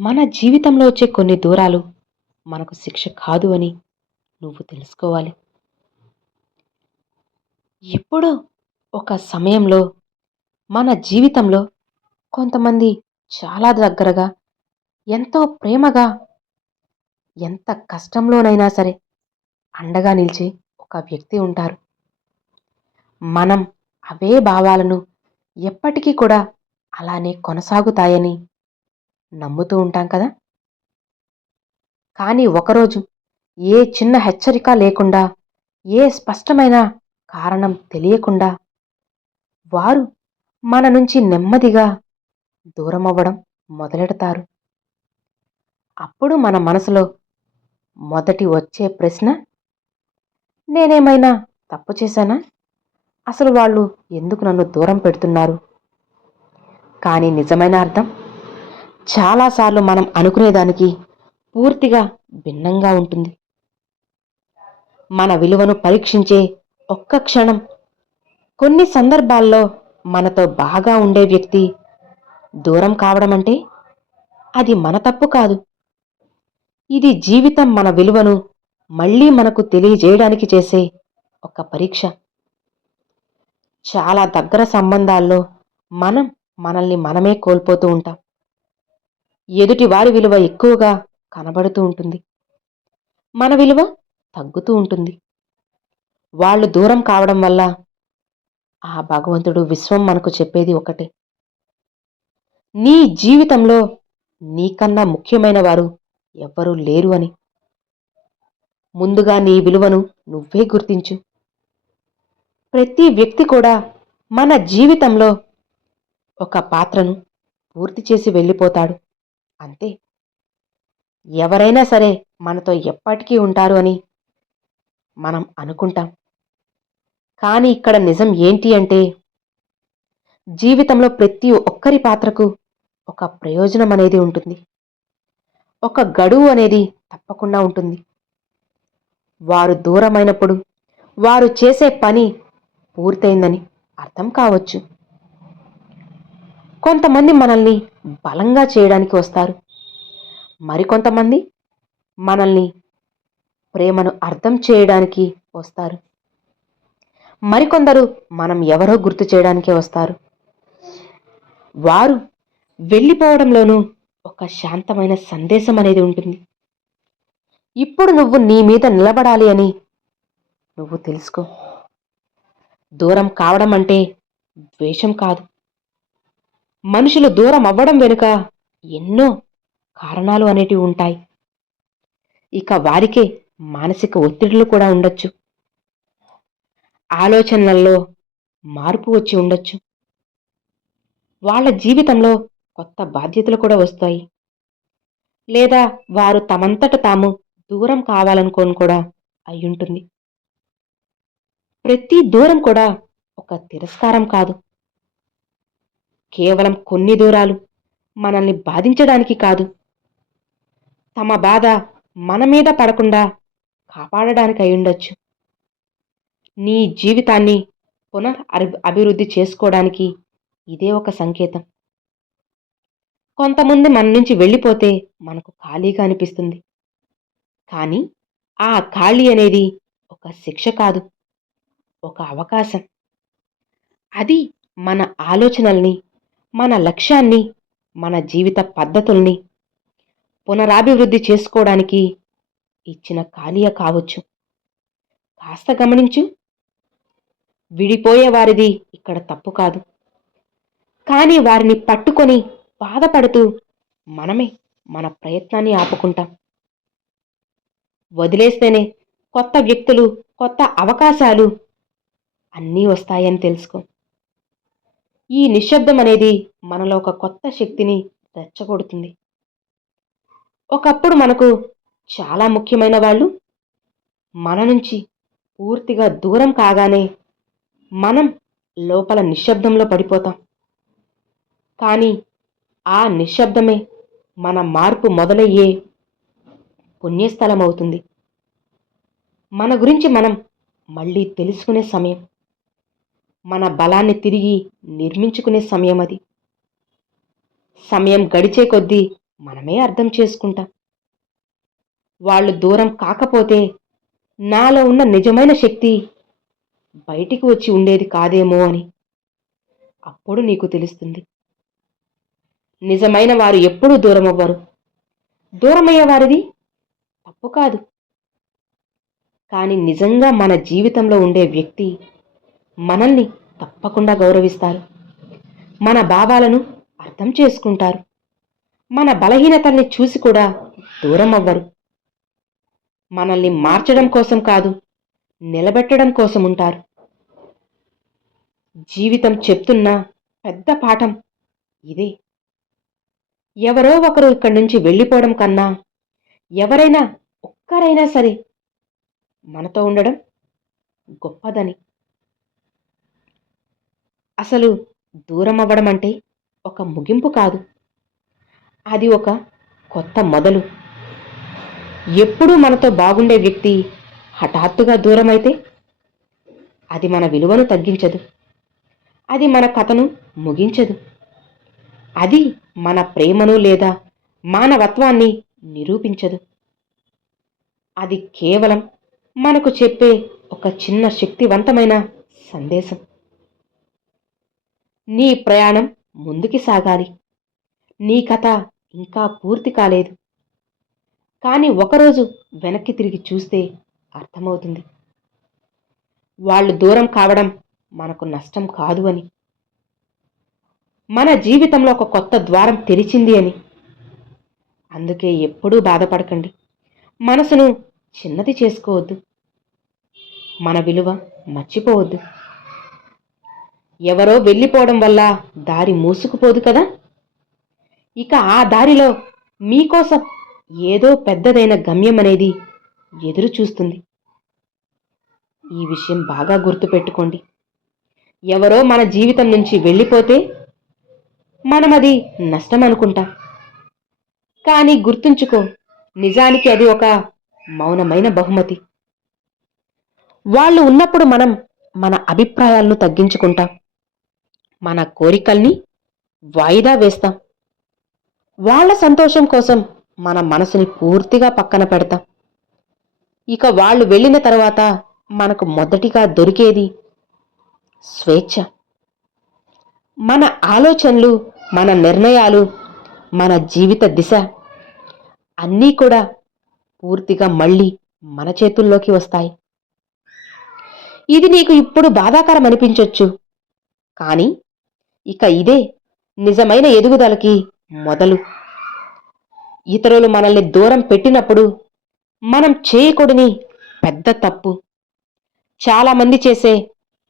మన జీవితంలో వచ్చే కొన్ని దూరాలు మనకు శిక్ష కాదు అని నువ్వు తెలుసుకోవాలి. ఎప్పుడో ఒక సమయంలో మన జీవితంలో కొంతమంది చాలా దగ్గరగా, ఎంతో ప్రేమగా, ఎంత కష్టంలోనైనా సరే అండగా నిలిచే ఒక వ్యక్తి ఉంటారు. మనం అవే భావాలను ఎప్పటికీ కూడా అలానే కొనసాగుతాయని నమ్ముతూ ఉంటాం కదా! కానీ ఒకరోజు ఏ చిన్న హెచ్చరిక లేకుండా, ఏ స్పష్టమైన కారణం తెలియకుండా వారు మన నుంచి నెమ్మదిగా దూరమవ్వడం మొదలెడతారు. అప్పుడు మన మనసులో మొదటి వచ్చే ప్రశ్న, నేనేమైనా తప్పు చేశానా? అసలు వాళ్ళు ఎందుకు నన్ను దూరం పెడుతున్నారు? కానీ నిజమైన అర్థం చాలాసార్లు మనం అనుకునేదానికి పూర్తిగా భిన్నంగా ఉంటుంది. మన విలువను పరీక్షించే ఒక్క క్షణం, కొన్ని సందర్భాల్లో మనతో బాగా ఉండే వ్యక్తి దూరం కావడం అంటే అది మన తప్పు కాదు. ఇది జీవితం మన విలువను మళ్ళీ మనకు తెలియజేయడానికి చేసే ఒక పరీక్ష. చాలా దగ్గర సంబంధాల్లో మనం మనల్ని మనమే కోల్పోతూ ఉంటాం. ఎదుటి వారి విలువ ఎక్కువగా కనబడుతూ ఉంటుంది. మన విలువ తగ్గుతూ ఉంటుంది. వాళ్ళు దూరం కావడం వల్ల ఆ భగవంతుడు, విశ్వం మనకు చెప్పేది ఒకటే. నీ జీవితంలో నీకన్నా ముఖ్యమైన వారు ఎవ్వరూ లేరు అని. ముందుగా నీ విలువను నువ్వే గుర్తించు. ప్రతి వ్యక్తి కూడా మన జీవితంలో ఒక పాత్రను పూర్తి చేసి వెళ్ళిపోతాడు. అంతే. ఎవరైనా సరే మనతో ఎప్పటికీ ఉంటారు అని మనం అనుకుంటాం. కానీ ఇక్కడ నిజం ఏంటి అంటే, జీవితంలో ప్రతి ఒక్కరి పాత్రకు ఒక ప్రయోజనం అనేది ఉంటుంది. ఒక గడువు అనేది తప్పకుండా ఉంటుంది. వారు దూరమైనప్పుడు వారు చేసే పని పూర్తయిందని అర్థం కావచ్చు. కొంతమంది మనల్ని బలంగా చేయడానికి వస్తారు. మరికొంతమంది మనల్ని ప్రేమను అర్థం చేయడానికి వస్తారు. మరికొందరు మనం ఎవరో గుర్తు చేయడానికే వస్తారు. వారు వెళ్ళిపోవడంలోనూ ఒక శాంతమైన సందేశం అనేది ఉంటుంది. ఇప్పుడు నువ్వు నీ మీద నిలబడాలి అని నువ్వు తెలుసుకో. దూరం కావడం అంటే ద్వేషం కాదు. మనుషులు దూరం అవ్వడం వెనుక ఎన్నో కారణాలు అనేటివి ఉంటాయి. ఇక వారికే మానసిక ఒత్తిడులు కూడా ఉండొచ్చు. ఆలోచనలలో మార్పు వచ్చి ఉండొచ్చు. వాళ్ళ జీవితంలో కొత్త బాధ్యతలు కూడా వస్తాయి. లేదా వారు తమంతట తాము దూరం కావాలనుకోని కూడా అయ్యుంటుంది. ప్రతి దూరం కూడా ఒక తిరస్కారం కాదు. కేవలం కొన్ని దూరాలు మనల్ని బాధించడానికి కాదు, తమ బాధ మన మీద పడకుండా కాపాడడానికి అయ్యుండొచ్చు. నీ జీవితాన్ని అభివృద్ధి చేసుకోవడానికి ఇదే ఒక సంకేతం. కొంతమంది మన నుంచి వెళ్ళిపోతే మనకు ఖాళీగా అనిపిస్తుంది. కానీ ఆ ఖాళీ అనేది ఒక శిక్ష కాదు, ఒక అవకాశం. అది మన ఆలోచనల్ని, మన లక్ష్యాన్ని, మన జీవిత పద్ధతుల్ని పునరాభివృద్ధి చేసుకోవడానికి ఇచ్చిన ఖాళీ కావచ్చు. కాస్త గమనించు. విడిపోయే వారిది ఇక్కడ తప్పు కాదు. కానీ వారిని పట్టుకొని బాధపడుతూ మనమే మన ప్రయత్నాన్ని ఆపుకుంటాం. వదిలేస్తేనే కొత్త వ్యక్తులు, కొత్త అవకాశాలు అన్నీ వస్తాయని తెలుసుకో. ఈ నిశ్శబ్దం అనేది మనలో ఒక కొత్త శక్తిని రెచ్చగొడుతుంది. ఒకప్పుడు మనకు చాలా ముఖ్యమైన వాళ్ళు మన నుంచి పూర్తిగా దూరం కాగానే మనం లోపల నిశ్శబ్దంలో పడిపోతాం. కానీ ఆ నిశ్శబ్దమే మన మార్పు మొదలయ్యే పుణ్యస్థలం అవుతుంది. మన గురించి మనం మళ్ళీ తెలుసుకునే సమయం, మన బలాన్ని తిరిగి నిర్మించుకునే సమయం అది. సమయం గడిచే కొద్దీ మనమే అర్థం చేసుకుంటాం. వాళ్ళు దూరం కాకపోతే నాలో ఉన్న నిజమైన శక్తి బయటికి వచ్చి ఉండేది కాదేమో అని. అప్పుడు నీకు తెలుస్తుంది. నిజమైన వారు ఎప్పుడూ దూరమవ్వరు. దూరమయ్యే వారిది తప్పు కాదు. కానీ నిజంగా మన జీవితంలో ఉండే వ్యక్తి మనల్ని తప్పకుండా గౌరవిస్తారు. మన భావాలను అర్థం చేసుకుంటారు. మన బలహీనతల్ని చూసి కూడా దూరం అవ్వరు. మనల్ని మార్చడం కోసం కాదు, నిలబెట్టడం కోసం ఉంటారు. జీవితం చెప్తున్న పెద్ద పాఠం ఇదే. ఎవరో ఒకరు ఇక్కడి నుంచి వెళ్ళిపోవడం కన్నా ఎవరైనా ఒక్కరైనా సరే మనతో ఉండడం గొప్పదని. అసలు దూరం అవ్వడం అంటే ఒక ముగింపు కాదు, అది ఒక కొత్త మొదలు. ఎప్పుడూ మనతో బాగుండే వ్యక్తి హఠాత్తుగా దూరం అయితే అది మన విలువను తగ్గించదు, అది మన కథను ముగించదు, అది మన ప్రేమను లేదా మానవత్వాన్ని నిరూపించదు. అది కేవలం మనకు చెప్పే ఒక చిన్న శక్తివంతమైన సందేశం. నీ ప్రయాణం ముందుకి సాగాలి. నీ కథ ఇంకా పూర్తి కాలేదు. కానీ ఒకరోజు వెనక్కి తిరిగి చూస్తే అర్థమవుతుంది, వాళ్ళు దూరం కావడం మనకు నష్టం కాదు అని, మన జీవితంలో ఒక కొత్త ద్వారం తెరిచింది అని. అందుకే ఎప్పుడూ బాధపడకండి, మనసును చిన్నది చేసుకోవద్దు, మన విలువ మర్చిపోవద్దు. ఎవరో వెళ్ళిపోవడం వల్ల దారి మూసుకుపోదు కదా. ఇక ఆ దారిలో మీకోసం ఏదో పెద్దదైన గమ్యం అనేది ఎదురు చూస్తుంది. ఈ విషయం బాగా గుర్తుపెట్టుకోండి. ఎవరో మన జీవితం నుంచి వెళ్ళిపోతే మనం అది నష్టం అనుకుంటాం. కానీ గుర్తుంచుకో, నిజానికి అది ఒక మౌనమైన బహుమతి. వాళ్ళు ఉన్నప్పుడు మనం మన అభిప్రాయాలను తగ్గించుకుంటాం, మన కోరికల్ని వాయిదా వేస్తాం. వాళ్ళ సంతోషం కోసం మన మనసుని పూర్తిగా పక్కన పెడతాం. ఇక వాళ్ళు వెళ్ళిన తర్వాత మనకు మొదటిగా దొరికేది స్వేచ్ఛ. మన ఆలోచనలు, మన నిర్ణయాలు, మన జీవిత దిశ అన్నీ కూడా పూర్తిగా మళ్ళీ మన చేతుల్లోకి వస్తాయి. ఇది నీకు ఇప్పుడు బాధాకరం అనిపించొచ్చు, కానీ ఇక ఇదే నిజమైన ఎదుగుదలకి మొదలు. ఇతరులు మనల్ని దూరం పెట్టినప్పుడు మనం చేయకూడని పెద్ద తప్పు, చాలామంది చేసే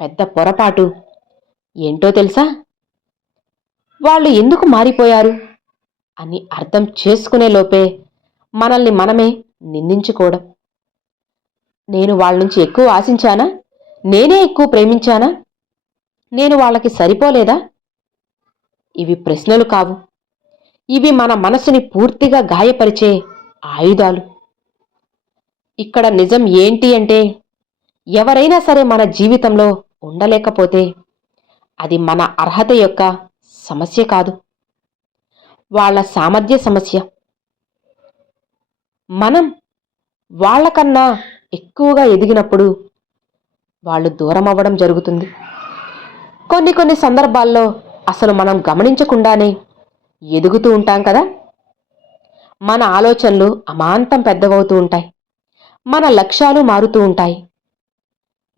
పెద్ద పొరపాటు ఏంటో తెలుసా? వాళ్ళు ఎందుకు మారిపోయారు అని అర్థం చేసుకునే లోపే మనల్ని మనమే నిందించుకోవడం. నేను వాళ్ళ నుంచి ఎక్కువ ఆశించానా? నేనే ఎక్కువ ప్రేమించానా? నేను వాళ్ళకి సరిపోలేదా? ఇవి ప్రశ్నలు కావు, ఇవి మన మనసుని పూర్తిగా గాయపరిచే ఆయుధాలు. ఇక్కడ నిజం ఏంటి అంటే, ఎవరైనా సరే మన జీవితంలో ఉండలేకపోతే అది మన అర్హత యొక్క సమస్య కాదు, వాళ్ళ సామర్థ్య సమస్య. మనం వాళ్ళకన్నా ఎక్కువగా ఎదిగినప్పుడు వాళ్ళు దూరం అవ్వడం జరుగుతుంది. కొన్ని సందర్భాల్లో అసలు మనం గమనించకుండానే ఎదుగుతూ ఉంటాం కదా. మన ఆలోచనలు అమాంతం పెద్దవవుతూ ఉంటాయి, మన లక్ష్యాలు మారుతూ ఉంటాయి,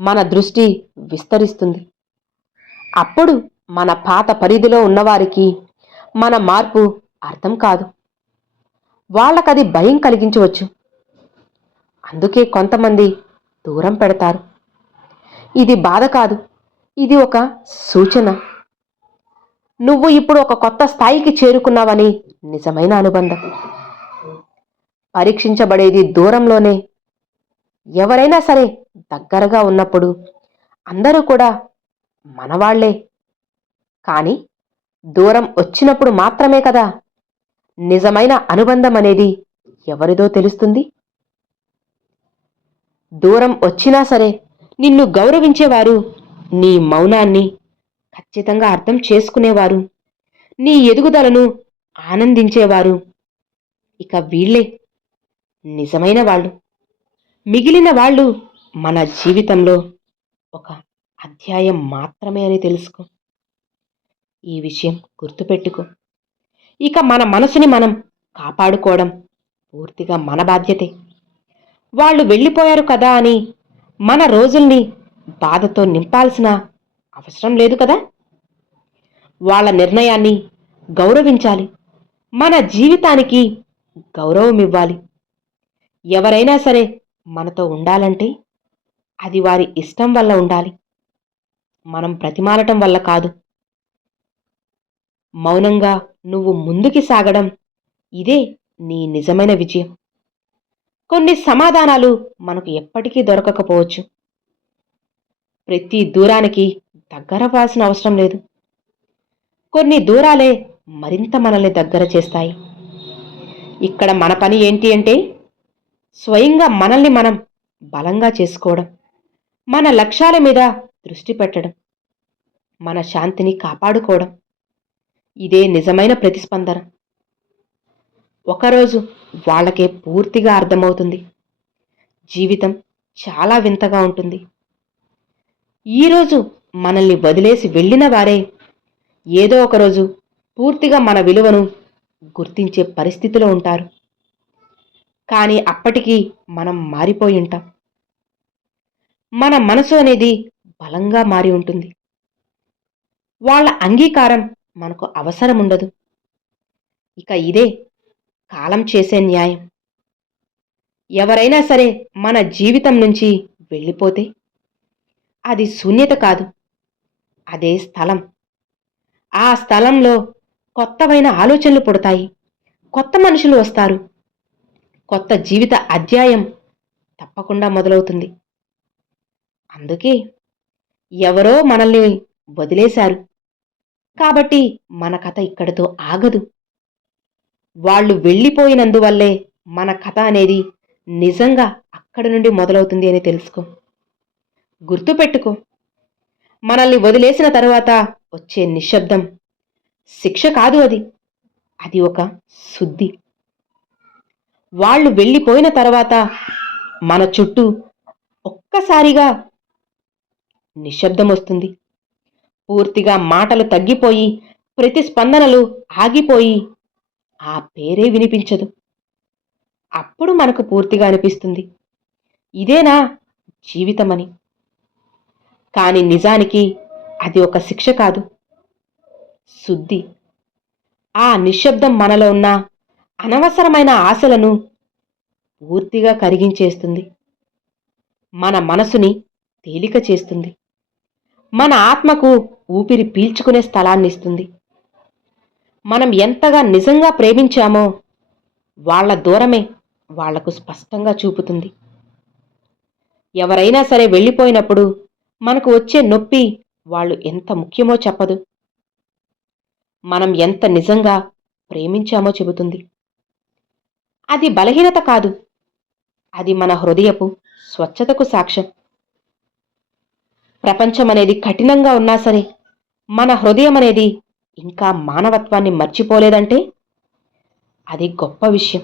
మన దృష్టి విస్తరిస్తుంది. అప్పుడు మన పాత పరిధిలో ఉన్నవారికి మన మార్పు అర్థం కాదు, వాళ్ళకది భయం కలిగించవచ్చు. అందుకే కొంతమంది దూరం పెడతారు. ఇది బాధ కాదు, ఇది ఒక సూచన. నువ్వు ఇప్పుడు ఒక కొత్త స్థాయికి చేరుకున్నావని నిజమైన అనుబంధం. పరీక్షించబడేది దూరంలోనే. ఎవరైనా సరే దగ్గరగా ఉన్నప్పుడు అందరూ కూడా మనవాళ్లే. కానీ దూరం వచ్చినప్పుడు మాత్రమే కదా నిజమైన అనుబంధం అనేది ఎవరిదో తెలుస్తుంది. దూరం వచ్చినా సరే నిన్ను గౌరవించేవారు, నీ మౌనాన్ని ఖచ్చితంగా అర్థం చేసుకునేవారు, నీ ఎదుగుదలను ఆనందించేవారు ఇక వీళ్ళే నిజమైన వాళ్ళు. మిగిలిన వాళ్ళు మన జీవితంలో ఒక అధ్యాయం మాత్రమే అని తెలుసుకో. ఈ విషయం గుర్తుపెట్టుకో. ఇక మన మనసుని మనం కాపాడుకోవడం పూర్తిగా మన బాధ్యతే. వాళ్ళు వెళ్ళిపోయారు కదా అని మన రోజుల్ని బాధతో నింపాల్సిన అవసరం లేదు కదా. వాళ్ళ నిర్ణయాన్ని గౌరవించాలి. మన జీవితానికి గౌరవం ఇవ్వాలి. ఎవరైనా సరే మనతో ఉండాలంటే అది వారి ఇష్టం వల్ల ఉండాలి, మనం బ్రతిమాలటం వల్ల కాదు. మౌనంగా నువ్వు ముందుకి సాగడం, ఇదే నీ నిజమైన విజయం. కొన్ని సమాధానాలు మనకు ఎప్పటికీ దొరకకపోవచ్చు. ప్రతి దూరానికి దగ్గరవ్వాల్సిన అవసరం లేదు. కొన్ని దూరాలే మరింత మనల్ని దగ్గర చేస్తాయి. ఇక్కడ మన పని ఏంటి అంటే స్వయంగా మనల్ని మనం బలంగా చేసుకోవడం, మన లక్ష్యాల మీద దృష్టి పెట్టడం, మన శాంతిని కాపాడుకోవడం. ఇదే నిజమైన ప్రతిస్పందన. ఒకరోజు వాళ్ళకే పూర్తిగా అర్థమవుతుంది, జీవితం చాలా వింతగా ఉంటుంది. ఈరోజు మనల్ని వదిలేసి వెళ్ళిన వారే ఏదో ఒకరోజు పూర్తిగా మన విలువను గుర్తించే పరిస్థితిలో ఉంటారు. కానీ అప్పటికి మనం మారిపోయి ఉంటాం. మన మనసు అనేది బలంగా మారి ఉంటుంది. వాళ్ళ అంగీకారం మనకు అవసరం ఉండదు. ఇక ఇదే కాలం చేసే న్యాయం. ఎవరైనా సరే మన జీవితం నుంచి వెళ్ళిపోతే అది శూన్యత కాదు, అదే స్థలం. ఆ స్థలంలో కొత్తవైన ఆలోచనలు పుడతాయి, కొత్త మనుషులు వస్తారు, కొత్త జీవిత అధ్యాయం తప్పకుండా మొదలవుతుంది. అందుకే ఎవరో మనల్ని వదిలేశారు కాబట్టి మన కథ ఇక్కడితో ఆగదు. వాళ్ళు వెళ్ళిపోయినందువల్లే మన కథ అనేది నిజంగా అక్కడి నుండి మొదలవుతుంది అని తెలుసుకో. గుర్తుపెట్టుకో, మనల్ని వదిలేసిన తరువాత వచ్చే నిశ్శబ్దం శిక్ష కాదు, అది ఒక శుద్ధి. వాళ్ళు వెళ్ళిపోయిన తర్వాత మన చుట్టూ ఒక్కసారిగా నిశ్శబ్దం వస్తుంది. పూర్తిగా మాటలు తగ్గిపోయి, ప్రతిస్పందనలు ఆగిపోయి, ఆ పేరే వినిపించదు. అప్పుడు మనకు పూర్తిగా అనిపిస్తుంది, ఇదేనా జీవితమని. కానీ నిజానికి అది ఒక శిక్ష కాదు, శుద్ధి. ఆ నిశ్శబ్దం మనలో ఉన్న అనవసరమైన ఆశలను పూర్తిగా కరిగించేస్తుంది. మన మనసుని తేలిక చేస్తుంది. మన ఆత్మకు ఊపిరి పీల్చుకునే స్థలాన్ని ఇస్తుంది. మనం ఎంతగా నిజంగా ప్రేమించామో వాళ్ళ దూరమే వాళ్లకు స్పష్టంగా చూపుతుంది. ఎవరైనా సరే వెళ్ళిపోయినప్పుడు మనకు వచ్చే నొప్పి వాళ్ళు ఎంత ముఖ్యమో చెప్పదు, మనం ఎంత నిజంగా ప్రేమించామో చెబుతుంది. అది బలహీనత కాదు, అది మన హృదయపు స్వచ్ఛతకు సాక్ష్యం. ప్రపంచం అనేది కఠినంగా ఉన్నా సరే మన హృదయం అనేది ఇంకా మానవత్వాన్ని మర్చిపోలేదంటే అది గొప్ప విషయం.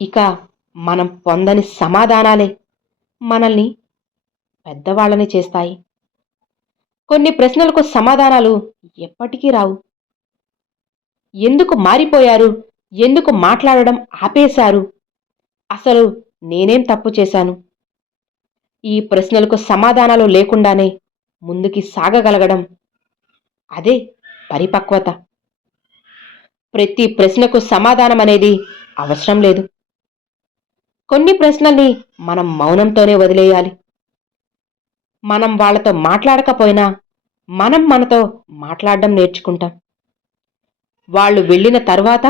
ఇక మనం పొందని సమాధానాలే మనల్ని పెద్దవాళ్ళని చేస్తాయి. కొన్ని ప్రశ్నలకు సమాధానాలు ఎప్పటికీ రావు. ఎందుకు మారిపోయారు, ఎందుకు మాట్లాడడం ఆపేశారు, అసలు నేనేం తప్పు చేశాను, ఈ ప్రశ్నలకు సమాధానాలు లేకుండానే ముందుకి సాగగలగడం, అదే పరిపక్వత. ప్రతి ప్రశ్నకు సమాధానం అనేది అవసరం లేదు. కొన్ని ప్రశ్నల్ని మనం మౌనంతోనే వదిలేయాలి. మనం వాళ్ళతో మాట్లాడకపోయినా మనం మనతో మాట్లాడడం నేర్చుకుంటాం. వాళ్ళు వెళ్ళిన తర్వాత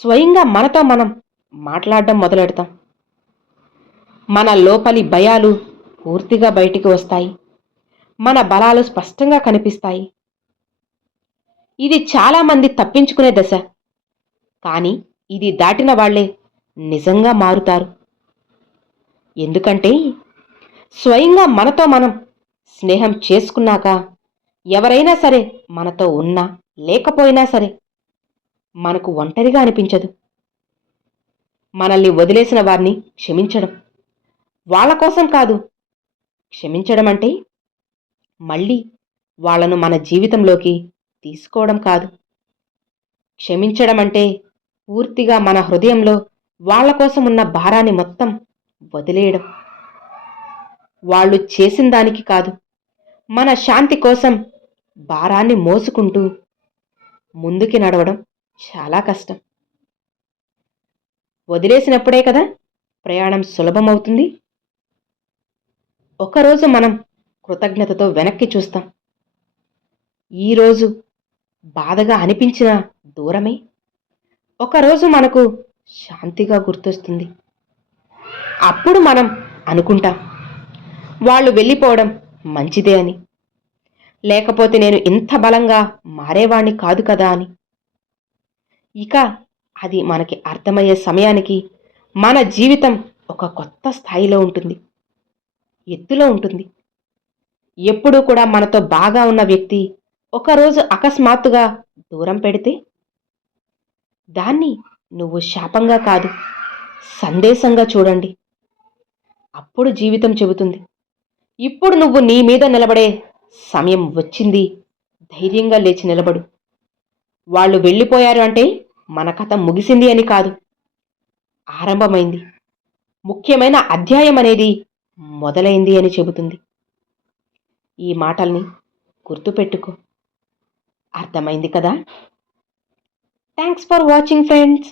స్వయంగా మనతో మనం మాట్లాడడం మొదలెడతాం. మన లోపలి భయాలు పూర్తిగా బయటికి వస్తాయి, మన బలాలు స్పష్టంగా కనిపిస్తాయి. ఇది చాలామంది తప్పించుకునే దశ, కానీ ఇది దాటిన వాళ్లే నిజంగా మారుతారు. ఎందుకంటే స్వయంగా మనతో మనం స్నేహం చేసుకున్నాక ఎవరైనా సరే మనతో ఉన్నా లేకపోయినా సరే మనకు ఒంటరిగా అనిపించదు. మనల్ని వదిలేసిన వారిని క్షమించడం. వాళ్ళ కోసం కాదు. క్షమించడం అంటే మళ్ళీ వాళ్ళను మన జీవితంలోకి తీసుకోవడం కాదు. క్షమించడం అంటే పూర్తిగా మన హృదయంలో వాళ్ళ కోసం ఉన్న భారాన్ని మొత్తం వదిలేయడం. వాళ్ళు చేసిన దానికి కాదు, మన శాంతి కోసం భారాన్ని మోసుకుంటూ ముందుకి నడవడం చాలా కష్టం. వదిలేసినప్పుడే కదా ప్రయాణం సులభమవుతుంది. ఒకరోజు మనం కృతజ్ఞతతో వెనక్కి చూస్తాం. ఈరోజు బాధగా అనిపించిన దూరమే ఒకరోజు మనకు శాంతిగా గుర్తొస్తుంది. అప్పుడు మనం అనుకుంటాం, వాళ్ళు వెళ్ళిపోవడం మంచిదే అని, లేకపోతే నేను ఇంత బలంగా మారేవాణ్ణి కాదు కదా అని. ఇక అది మనకి అర్థమయ్యే సమయానికి మన జీవితం ఒక కొత్త స్థాయిలో ఉంటుంది, ఎత్తులో ఉంటుంది. ఎప్పుడూ కూడా మనతో బాగా ఉన్న వ్యక్తి ఒకరోజు అకస్మాత్తుగా దూరం పెడితే దాన్ని నువ్వు శాపంగా కాదు, సందేశంగా చూడండి. అప్పుడు జీవితం చెబుతుంది, ఇప్పుడు నువ్వు నీ మీద నిలబడే సమయం వచ్చింది. ధైర్యంగా లేచి నిలబడు. వాళ్ళు వెళ్ళిపోయారు అంటే మన కథ ముగిసింది అని కాదు, ఆరంభమైంది. ముఖ్యమైన అధ్యాయం అనేది మొదలైంది అని చెబుతుంది. ఈ మాటల్ని గుర్తుపెట్టుకో. అర్థమైంది కదా? Thanks for watching friends.